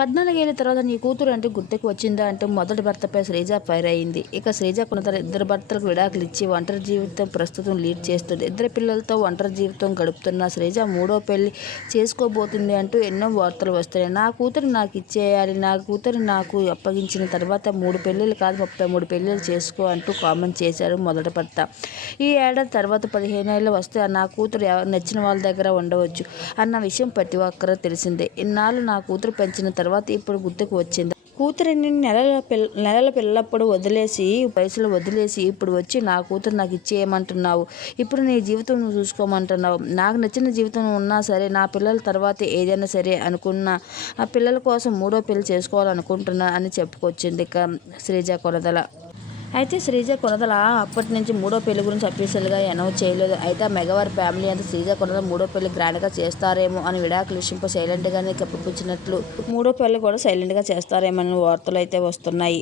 పద్నాలుగేళ్ళ తర్వాత నీ కూతురు అంటే గుర్తుకు వచ్చిందా అంటూ మొదటి భర్తపై శ్రీజ ఫైర్ అయింది. ఇక శ్రీజ కొనతల ఇద్దరు భర్తలకు విడాకులు ఇచ్చి ఒంటరి జీవితం ప్రస్తుతం లీడ్ చేస్తుంది. ఇద్దరు పిల్లలతో ఒంటరి జీవితం గడుపుతున్న శ్రీజ మూడో పెళ్ళి చేసుకోబోతుంది అంటూ ఎన్నో వార్తలు వస్తున్నాయి. నా కూతురు నాకు ఇచ్చేయాలి నా కూతురు నాకు అప్పగించిన తర్వాత మూడు పెళ్ళిళ్ళు కాదు ముప్పై మూడు పెళ్ళిళ్ళు చేసుకో అంటూ కామెంట్ చేశారు మొదటి భర్త. ఈ ఏడాది తర్వాత పదిహేను ఏళ్ళు వస్తే నా కూతురు ఎవరు నచ్చిన వాళ్ళ దగ్గర ఉండవచ్చు అన్న విషయం ప్రతి ఒక్కరూ తెలిసిందే. ఇన్నాళ్ళు నా కూతురు పెంచిన తర్వాత తర్వాత ఇప్పుడు గుర్తుకు వచ్చింది. కూతురిని నెలల పిల్ల నెలల పిల్లప్పుడు వదిలేసి వయసులో వదిలేసి ఇప్పుడు వచ్చి నా కూతురు నాకు ఇచ్చేయమంటున్నావు. ఇప్పుడు నీ జీవితం నువ్వు చూసుకోమంటున్నావు. నాకు నచ్చిన జీవితం ఉన్నా సరే నా పిల్లల తర్వాత ఏదైనా సరే అనుకున్న ఆ పిల్లల కోసం మూడో పెళ్ళి చేసుకోవాలనుకుంటున్నా అని చెప్పుకొచ్చింది ఇక శ్రీజ కొరదల అయితే శ్రీజ కొనదల? అప్పటి నుంచి మూడో పెళ్ళి గురించి అఫీషియల్గా అనౌన్స్ చేయలేదు. అయితే మెగవారి ఫ్యామిలీ అంతా శ్రీజ కొనదల మూడో పెళ్ళి గ్రాండ్గా చేస్తారేమో అని విడాకుల విషయంపై సైలెంట్గానే కప్పిపుచ్చినట్లు మూడో పెళ్ళి కూడా సైలెంట్గా చేస్తారేమో అని వార్తలు అయితే వస్తున్నాయి.